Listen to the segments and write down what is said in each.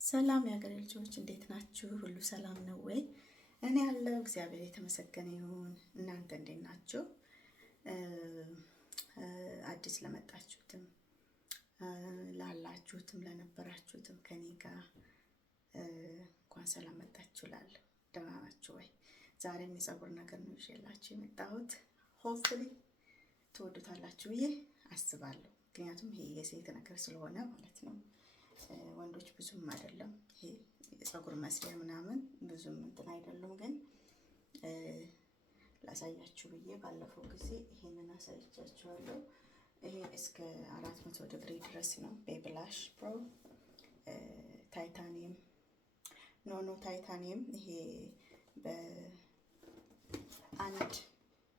ሰላም የሀገሬ ልጆች እንዴት ናችሁ? ሁሉ ሰላም ነው ወይ? እኔ ያለው እግዚአብሔር የተመሰገነ ይሁን። እናንተ እንዴት ናችሁ? አዲስ ለመጣችሁትም ላላችሁትም ለነበራችሁትም ከኔ ጋር እንኳን ሰላም መጣችሁ እላለሁ። ደህና ናችሁ ወይ? ዛሬም የፀጉር ነገር ነው ይዤላችሁ የመጣሁት። ሆፕፉሊ ትወዱታላችሁ ብዬ አስባለሁ። ምክንያቱም ይሄ የሴት ነገር ስለሆነ ማለት ነው። ወንዶች ብዙም አይደለም። ይሄ ፀጉር መስሪያ ምናምን ብዙም እንትን አይደሉም። ግን ላሳያችሁ ብዬ ባለፈው ጊዜ ይሄንን አሳይቻችኋለሁ። ይሄ እስከ 400 ዲግሪ ድረስ ነው። ቤብላሽ ፕሮ ታይታኒየም ታይታኒየም ይሄ በአንድ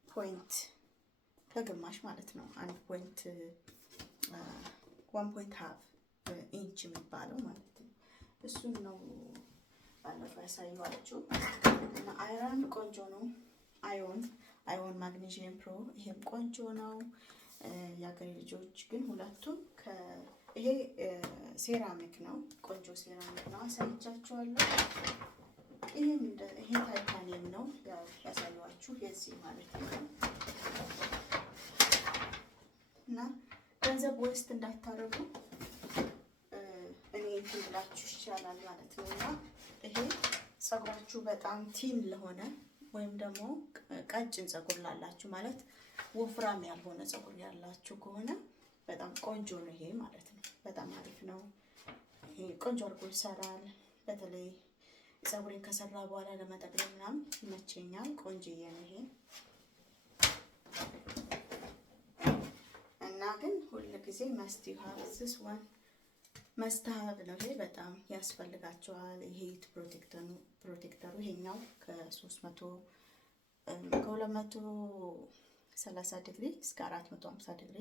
ፖይንት በግማሽ ማለት ነው። 1.5 ኢንች የሚባለው ማለት ነው። እሱን ነው ባለፈው ያሳየኋችሁ። እና አይረን ቆንጆ ነው። አዮን ማግኔዥየም ፕሮ ይሄም ቆንጆ ነው። የሀገሬ ልጆች ግን ሁለቱም ይሄ ሴራሚክ ነው። ቆንጆ ሴራሚክ ነው። አሳይቻችኋለሁ። ይሄ ታይታኒየም ነው ያሳየኋችሁ የዚህ ማለት ነው። እና ገንዘብ ዌስት እንዳታረጉ እኔ እንትን ብላችሁ ይቻላል ማለት ነው። እና ይሄ ፀጉራችሁ በጣም ቲን ለሆነ ወይም ደግሞ ቀጭን ፀጉር ላላችሁ ማለት ወፍራም ያልሆነ ፀጉር ያላችሁ ከሆነ በጣም ቆንጆ ነው ይሄ ማለት ነው። በጣም አሪፍ ነው። ይሄ ቆንጆ አድርጎ ይሰራል። በተለይ ፀጉሬን ከሰራ በኋላ ለመጠቅለል ምናምን ይመቸኛል። ቆንጆዬ ነው ይሄ። እና ግን ሁል ጊዜ መስታወት ነው ይሄ በጣም ያስፈልጋቸዋል። ይሄ ፕሮቴክተሩ ይሄኛው ከ230 ዲግሪ እስከ 450 ዲግሪ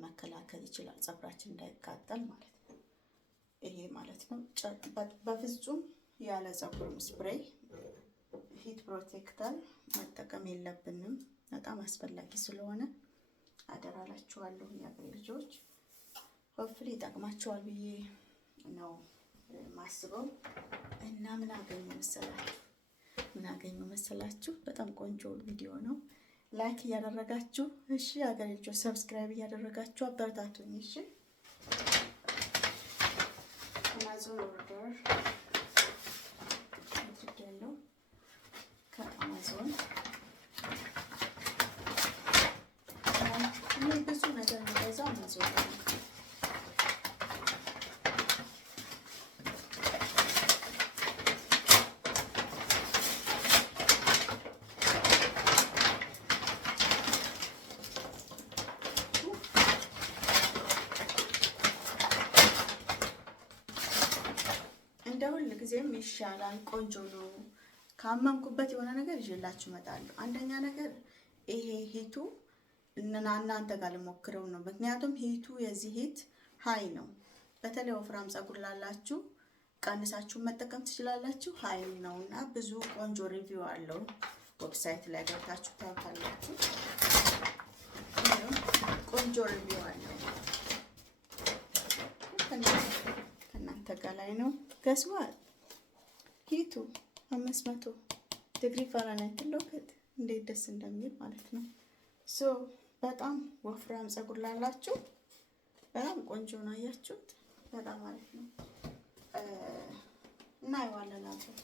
መከላከል ይችላል፣ ፀጉራችን እንዳይቃጠል ማለት ነው። ይሄ ማለት ነው። በፍጹም ያለ ፀጉር ስፕሬይ ሂት ፕሮቴክተር መጠቀም የለብንም። በጣም አስፈላጊ ስለሆነ አደራላችኋለሁ የሀገሬ ልጆች። ሆፕፉሊ ይጠቅማችኋል ብዬ ነው ማስበው። እና ምን አገኙ መሰላችሁ? በጣም ቆንጆ ቪዲዮ ነው። ላይክ እያደረጋችሁ እሺ፣ የሀገሬ ልጆች ሰብስክራይብ እያደረጋችሁ አበረታቱኝ እሺ። አማዞን ኦርደር አድርጌያለሁ ከአማዞን። ብዙ ነገር የሚገዛው አማዞን ነው። እንደ ሁል ጊዜም ይሻላል። ቆንጆ ነው። ካመንኩበት የሆነ ነገር ይዤላችሁ እመጣለሁ። አንደኛ ነገር ይሄ ሂቱ እናንተ ጋር ልሞክረው ነው። ምክንያቱም ሂቱ የዚህ ሂት ሃይ ነው። በተለይ ወፍራም ፀጉር ላላችሁ ቀንሳችሁ መጠቀም ትችላላችሁ። ሃይ ነው እና ብዙ ቆንጆ ሪቪው አለው። ዌብሳይት ላይ ገብታችሁ ታውቃላችሁ። ቆንጆ ሪቪው አለው። ከእናንተ ጋር ላይ ነው። ገስዋል ሂቱ 500 ዲግሪ ፋራናይት ሎከት እንዴት ደስ እንደሚል ማለት ነው። ሶ በጣም ወፍራም ፀጉር ላላችሁ በጣም ቆንጆ ነው። አያችሁት? በጣም አሪፍ ነው። እናየዋለን አብረን።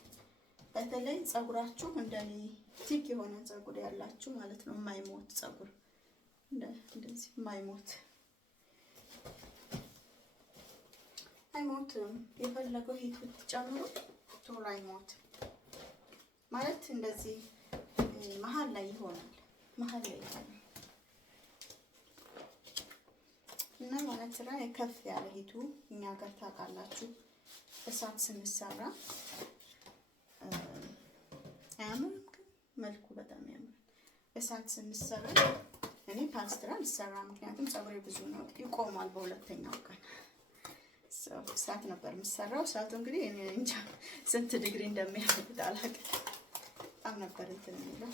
በተለይ ፀጉራችሁ እንደኔ ቲክ የሆነ ፀጉር ያላችሁ ማለት ነው። የማይሞት ፀጉር እንደዚህ አይሞትም። የፈለገው ሂት ብትጨምሩ ቶሎ አይሞት ማለት እንደዚህ መሀል ላይ ይሆናል። እና ማለት ላይ ከፍ ያለ ሂቱ እኛ ጋር ታውቃላችሁ፣ እሳት ስንሰራ አያምርም? ግን መልኩ በጣም ያምራል። እሳት ስንሰራ እኔ ፓስትራ ልሰራ፣ ምክንያቱም ፀጉሬ ብዙ ነው፣ ይቆማል በሁለተኛው ቀን። እሳት ነበር የምሰራው። እሳቱ እንግዲህ እኔ እንጃ ስንት ዲግሪ እንደሚያደርግ አላውቅም። በጣም ነበር እንትን የሚለው።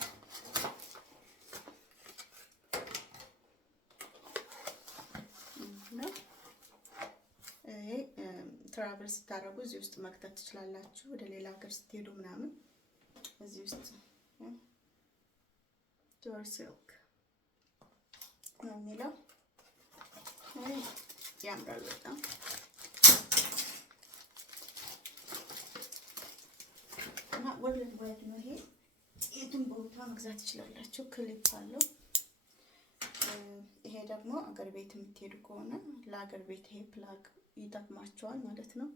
ትራቨል ስታደርጉ እዚህ ውስጥ መክተት ትችላላችሁ። ወደ ሌላ ሀገር ስትሄዱ ምናምን እዚህ ውስጥ ዶር ሲልክ ነው የሚለው። ያምራል በጣም። እና ወርልድ ዋይድ ነው ይሄ። የትም ቦታ መግዛት ትችላላችሁ። ክሊፕ አለው። ይሄ ደግሞ አገር ቤት የምትሄዱ ከሆነ ለአገር ቤት ይሄ ፕላግ ይጠቅማቸዋል ማለት ነው።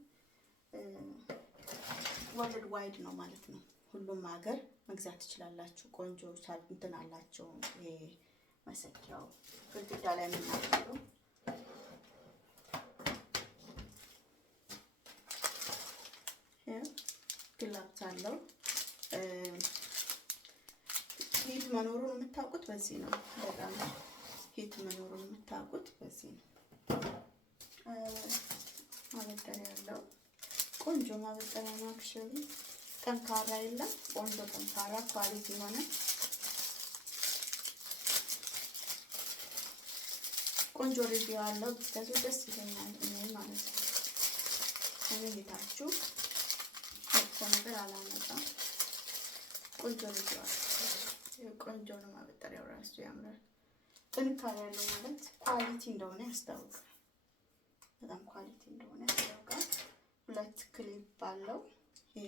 ወርልድ ዋይድ ነው ማለት ነው። ሁሉም ሀገር መግዛት ትችላላችሁ። ቆንጆ እንትን አላቸው። ይሄ መሰኪያው ግድግዳ ላይ የምናደርገው ግላብት አለው። ሂት መኖሩን የምታውቁት በዚህ ነው። በጣም ሂት መኖሩን የምታውቁት በዚህ ነው። ማበጠሪያ ያለው ቆንጆ ማበጠሪያ ነው። አክቹዋሊ ጠንካራ የለም። ቆንጆ ጠንካራ ኳሊቲ የሆነ ቆንጆ ሪቪው አለው። ብትገዙ ደስ ይለኛል እኔ ማለት ነው። ቤታችሁ መጥፎ ነገር አላመጣም። ቆንጆ ሪቪው አለው። ቆንጆ ነው። ማበጠሪያው ራሱ ያምራል። ጥንካሬ ያለው ማለት ኳሊቲ እንደሆነ ያስታውቃል። በጣም ኳሊቲ እንደሆነ ያስታውቃል። ሁለት ክሊፕ አለው። ይሄ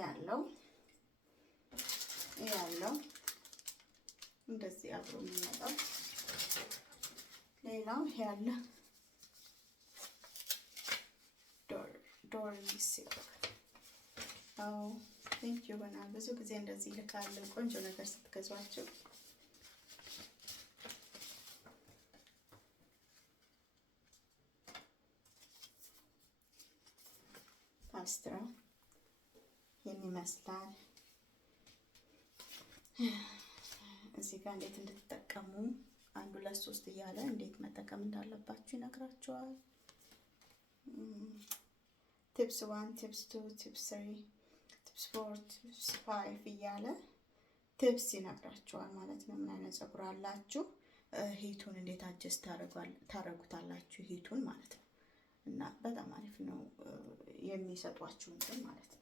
ያለው እንደዚህ አብሮ የሚመጣው። ሌላው ይሄ ያለ ዶር ሲልክ ቴንክ ዩ ይሆናል። ብዙ ጊዜ እንደዚህ ልካለሁ ቆንጆ ነገር ስትገዟቸው። ፓስትራ ይህን ይመስላል። እዚህ ጋር እንዴት እንድትጠቀሙ 1 2 3 እያለ እንዴት መጠቀም እንዳለባችሁ ይነግራችኋል። ቲፕስ 1 ቲፕስ 2 ቲፕስ 3 ቲፕስ 4 ቲፕስ 5 እያለ ቲፕስ ይነግራችኋል ማለት ነው። ምን አይነት ፀጉር አላችሁ፣ ሂቱን እንዴት አጀስት ታረጉታላችሁ ሂቱን ማለት ነው። እና በጣም አሪፍ ነው የሚሰጧችሁ እንትን ማለት ነው።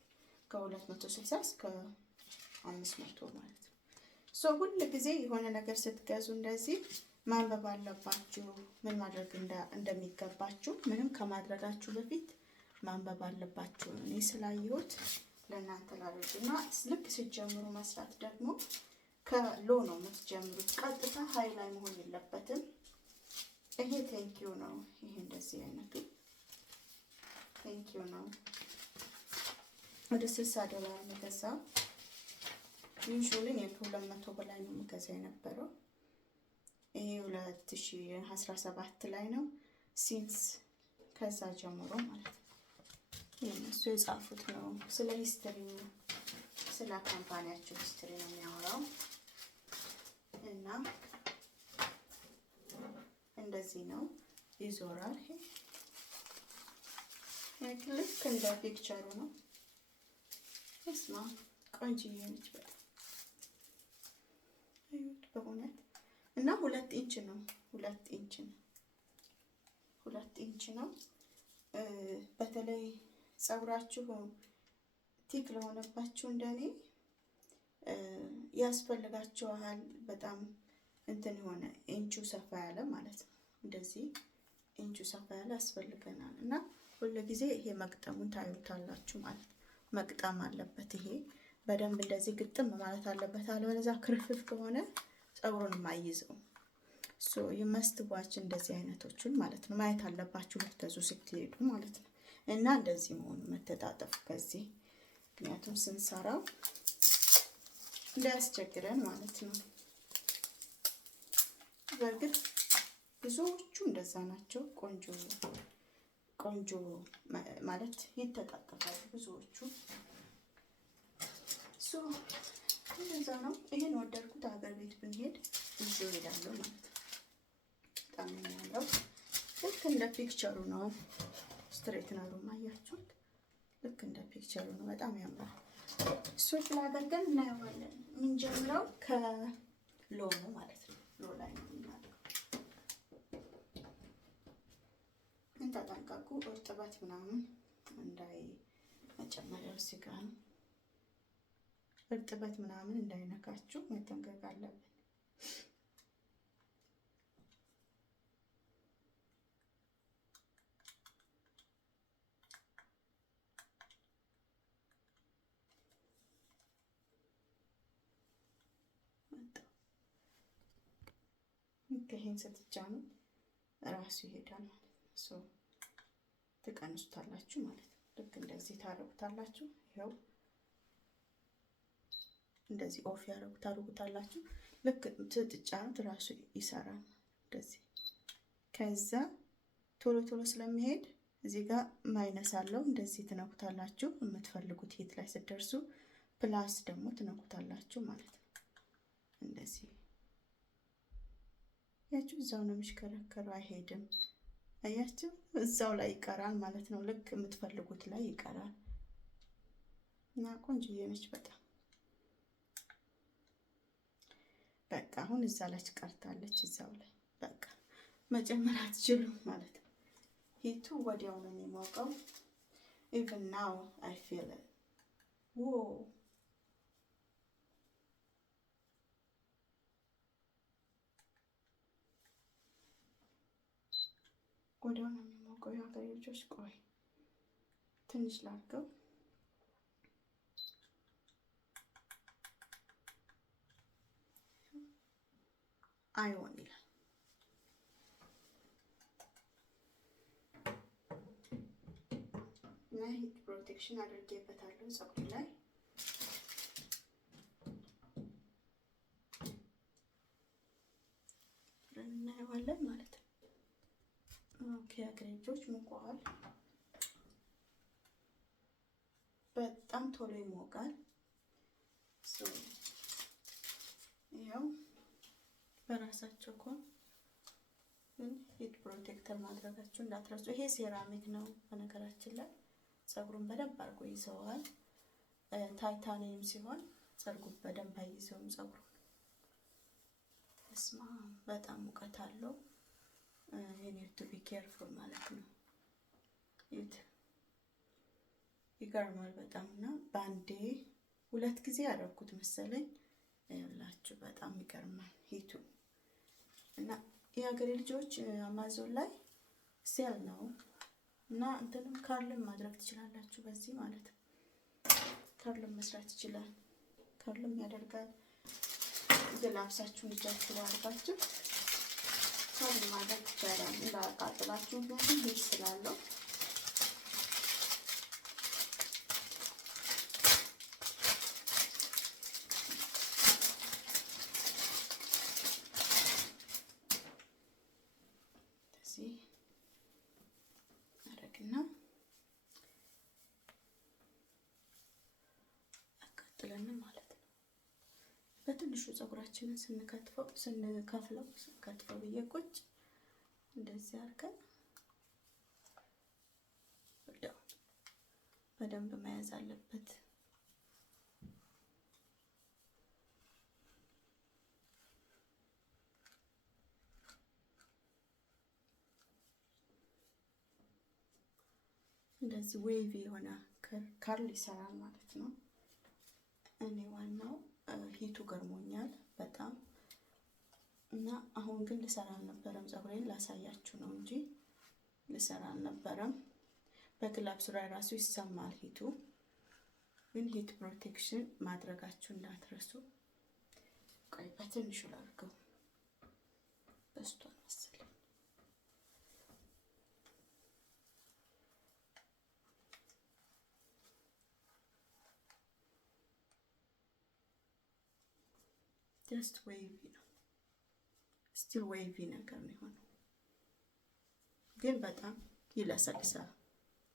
ከ260 እስከ 500 ማለት ነው። ሁል ጊዜ የሆነ ነገር ስትገዙ እንደዚህ ማንበብ አለባችሁ፣ ምን ማድረግ እንደሚገባችሁ። ምንም ከማድረጋችሁ በፊት ማንበብ አለባችሁ። እኔ ስላየሁት ለእናንተ ላደርግና ልክ ስትጀምሩ መስራት ደግሞ ከሎ ነው የምትጀምሩት። ቀጥታ ሀይ ላይ መሆን የለበትም። ይሄ ቴንኪዩ ነው። ይሄ እንደዚህ አይነቱ ቴንኪዩ ነው። ወደ $60 የምገዛው ዩዥዋሊ ከ200 በላይ ነው የምገዛው የነበረው። ይሄ 2017 ላይ ነው ሲንስ ከዛ ጀምሮ ማለት ነው። እሱ የጻፉት ነው። ስለ ሂስትሪ ስለ ካምፓኒያቸው ሂስትሪ ነው የሚያወራው። እና እንደዚህ ነው ይዞራል። ይሄ ልክ እንደ ፒክቸሩ ነው። እስማ ቆንጆዬ ነች በጣም በእውነት። እና 2 ኢንች ነው 2 ኢንች ነው። በተለይ ፀጉራችሁ ቲክ ለሆነባችሁ እንደኔ ያስፈልጋችኋል። በጣም እንትን ሆነ ኢንቹ ሰፋ ያለ ማለት ነው። እንደዚህ ኢንቹ ሰፋ ያለ ያስፈልገናል። እና ሁሉ ጊዜ ይሄ መግጠሙን ታዩታላችሁ ማለት ነው። መግጠም አለበት። ይሄ በደንብ እንደዚህ ግጥም ማለት አለበት። አለበለዚያ ክርፍፍ ከሆነ ፀጉሩን ማይዘው። የመስት ዋች እንደዚህ አይነቶችን ማለት ነው ማየት አለባችሁ ልትገዙ ስትሄዱ ማለት ነው። እና እንደዚህ መሆኑ መተጣጠፍ ከዚህ ምክንያቱም ስንሰራው እንዳያስቸግረን ማለት ነው። በእርግጥ ብዙዎቹ እንደዛ ናቸው። ቆንጆ ማለት ይተጣጠፋሉ ብዙዎቹ። እንደዛ ነው። ይሄን ወደድኩት። ሀገር ቤት ብንሄድ ይዞ ሄዳለሁ ማለት ነው። በጣም ያለው ልክ እንደ ፒክቸሩ ነው። ስትሬትነሩ ማያችሁት ልክ እንደ ፒክቸሩ ነው። በጣም ያምራል። ፍላ አድርገን እናየዋለን። የምንጀምረው ከሎ ነው ማለት ነው። ሎ ላይ ነው የምናደርገው። ተጠንቀቁ። እርጥበት ምናምን እንዳይ መጨመሪያው እዚህ ጋር ነው። እርጥበት ምናምን እንዳይነካችሁ መጠንቀቅ አለብን። ይሄን ስትጫኑ ራሱ ይሄዳል ማለት ነው። ሶ ትቀንሱታላችሁ ማለት ነው። ልክ እንደዚህ ታረጉታላችሁ። ይኸው እንደዚህ ኦፍ ታረጉታላችሁ። ልክ ስትጫኑት ራሱ ይሰራል እንደዚህ። ከዛ ቶሎ ቶሎ ስለሚሄድ እዚህ ጋር ማይነስ አለው። እንደዚህ ትነኩታላችሁ የምትፈልጉት ሂት ላይ ስትደርሱ፣ ፕላስ ደግሞ ትነኩታላችሁ ማለት ነው። እንደዚህ ያችሁ እዛው ነው የሚሽከረከረው፣ አይሄድም። አያችሁ እዛው ላይ ይቀራል ማለት ነው። ልክ የምትፈልጉት ላይ ይቀራል እና ቆንጆዬ ነች በጣም። በቃ አሁን እዛ ላይ ቀርታለች፣ እዛው ላይ በቃ መጨመር አትችሉም ማለት ነው። ሂቱ ወዲያው ነው የሚሞቀው። even now I feel it. whoa ወዲያው ነው የሚሞቀው። የሀገሬ ልጆች ቆይ ትንሽ ላድርገው። አይሆን ይላል። እና ሂት ፕሮቴክሽን አድርጌበታለሁ ፀጉር ላይ። እናየዋለን ማለት ነው። ኦኬ ሀገሬ ልጆች ሞቀዋል። በጣም ቶሎ ይሞቃል። ይኸው በራሳቸው ኮን ግን ሂት ፕሮቴክተር ማድረጋችሁ እንዳትረሱ። ይሄ ሴራሚክ ነው በነገራችን ላይ ፀጉሩን በደንብ አድርጎ ይዘዋል። ታይታኒየም ሲሆን ፀጉሩ በደንብ አይይዘውም ፀጉሩን። እስማ በጣም ሙቀት አለው። you need to be careful ማለት ነው። ይገርማል በጣም እና በአንዴ 2 ጊዜ ያደረኩት መሰለኝ። ያላችሁ በጣም ይገርማል ሂቱ እና የሀገሬ ልጆች አማዞን ላይ ሴል ነው እና እንትንም ካርልም ማድረግ ትችላላችሁ በዚህ ማለት ነው። ካርልም መስራት ይችላል። ካርልም ያደርጋል። ግላብሳችሁን እጃችሁ አድርጋችሁ ካርል ማድረግ ይቻላል። እንዳያቃጥላችሁ ምክንያቱም ሂት ስላለው። ማለት ነው። በትንሹ ፀጉራችንን ስንከፍለው ብዬ ቁጭ እንደዚህ አድርገን በደንብ መያዝ አለበት። እንደዚህ ዌቪ የሆነ ካርል ይሰራል ማለት ነው። እኔ ዋናው ሂቱ ገርሞኛል በጣም እና አሁን ግን ልሰራ አልነበረም። ፀጉሬን ላሳያችሁ ነው እንጂ ልሰራ አልነበረም። በግላብስ ላይ ራሱ ይሰማል ሂቱ። ግን ሂት ፕሮቴክሽን ማድረጋችሁ እንዳትረሱ። ቆይ በትንሹ ላድርገው፣ በስቷል መሰለኝ። ጀስት ዌቪ ነው፣ ስቲል ዌቪ ነገር ነው የሆነው፣ ግን በጣም ይለሰልሳል፣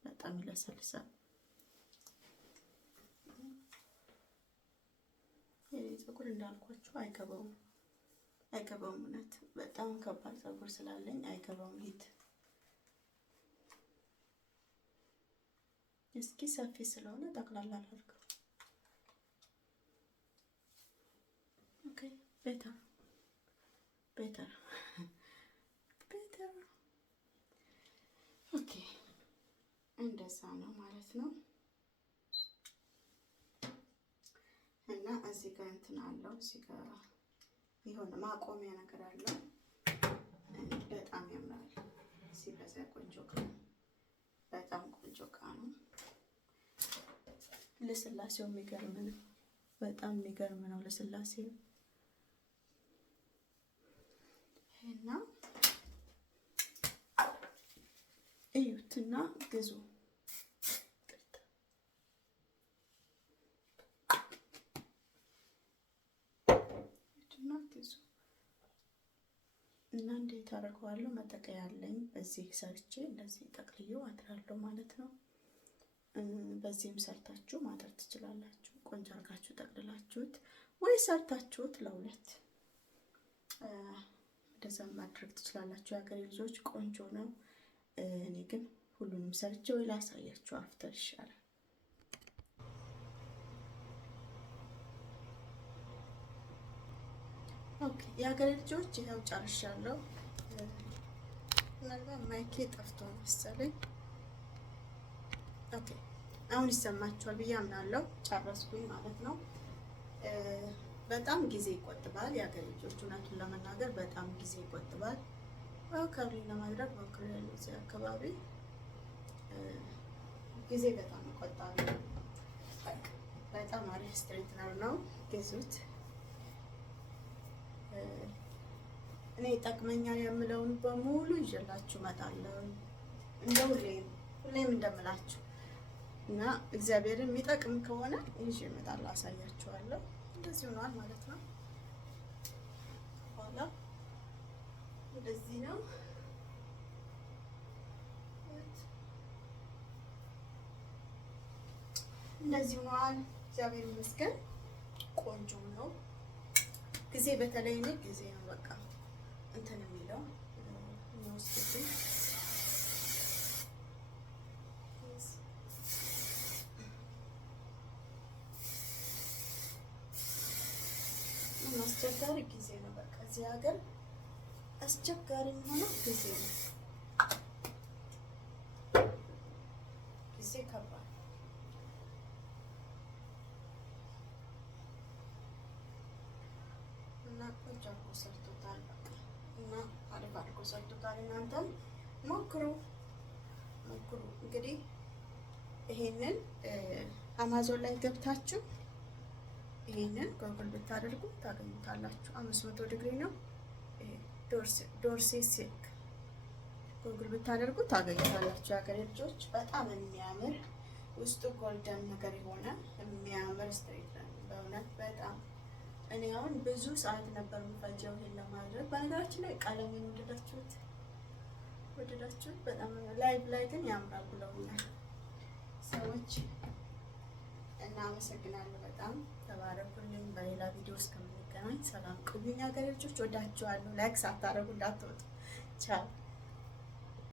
በጣም ይለሰልሳል። የኔ ፀጉር እንዳልኳችሁ አይገባውም። እውነት በጣም ከባድ ፀጉር ስላለኝ አይገባውም ሂት። እስኪ ሰፊ ስለሆነ ጠቅላላ አድርገው። ኦኬ ቤተር ኦኬ እንደዛ ነው ማለት ነው። እና እዚህ ጋር እንትን አለው፣ እዚህ ጋር የሆነ ማቆሚያ ነገር አለው። በጣም ያምራል። ሲበዛ ቆንጆ እቃ ነው። በጣም ቆንጆ እቃ ነው። ለስላሴው የሚገርም ነው። በጣም የሚገርም ነው ለስላሴው። እና እዩትና ግዙ። እና እንዴት አደርገዋለሁ? መጠቀያ ያለኝ በዚህ ሰርቼ እንደዚህ ጠቅልዬው አድራለሁ ማለት ነው። በዚህም ሰርታችሁ ማድረግ ትችላላችሁ። ቆንጆ አድርጋችሁ ጠቅልላችሁት ወይ ሰርታችሁት ለሁለት እንደዛ ማድረግ ትችላላችሁ። የሀገሬ ልጆች ቆንጆ ነው። እኔ ግን ሁሉንም ሰርቼ ወይ ላሳያችሁ አፍተር ይሻላል። ኦኬ የሀገሬ ልጆች ይኸው ጨርሻለሁ። ምናልባት ማይኬ ጠፍቶ መሰለኝ። ኦኬ አሁን ይሰማችኋል ብዬ አምናለሁ። ጨረስኩኝ ማለት ነው። በጣም ጊዜ ይቆጥባል። የሀገሬ ልጆች እውነቱን ለመናገር በጣም ጊዜ ይቆጥባል። ከሪ ለማድረግ ሞክሬያለሁ። እዚህ አካባቢ ጊዜ በጣም ይቆጣል። በጣም አሪፍ ስትሬትነር ነው፣ ግዙት። እኔ ይጠቅመኛል የምለውን በሙሉ ይዤላችሁ እመጣለሁ። እንደ ሁሌም እንደምላችሁ እና እግዚአብሔርን የሚጠቅም ከሆነ ይዤ እመጣለሁ፣ አሳያችኋለሁ። እንደዚህ ሆኗል ማለት ነው። ኋላ እንደዚህ ነው። እንደዚህ ሆኗል። እግዚአብሔር ይመስገን ቆንጆ ነው። ጊዜ በተለይ እኔ ጊዜ ነው በቃ እንትን የሚለው የሚወስድብኝ። አስቸጋሪ ጊዜ ነው በቃ እዚህ ሀገር አስቸጋሪ የሚሆነው ጊዜ ነው። ጊዜ ከባድ እና ቆንጆ አድርጎ ሰርቶታል እና አሪፍ አድርጎ ሰርቶታል። እናንተም ሞክሩ። እንግዲህ ይሄንን አማዞን ላይ ገብታችሁ ይሄንን ጎግል ብታደርጉ ታገኙታላችሁ። 500 ዲግሪ ነው። ዶርሴ ሲልክ ጎግል ብታደርጉ ታገኙታላችሁ። የሀገሬ ልጆች በጣም የሚያምር ውስጡ ጎልደን ነገር የሆነ የሚያምር ስትሬት ነው በእውነት በጣም። እኔ አሁን ብዙ ሰዓት ነበር የምፈጀው ይሄን ለማድረግ። በነገራችን ላይ ቀለምን ወደዳችሁት በጣም ላይቭ ላይ ግን ያምራል ብለውኛል ሰዎች እና አመሰግናለሁ በጣም ተባረኩልኝ። በሌላ ቪዲዮ እስከምንገናኝ ሰላም ቆዩኝ። ሀገሬ ልጆች ወዳችኋለሁ። ላይክ ሳታደርጉ እንዳትወጡ። ቻው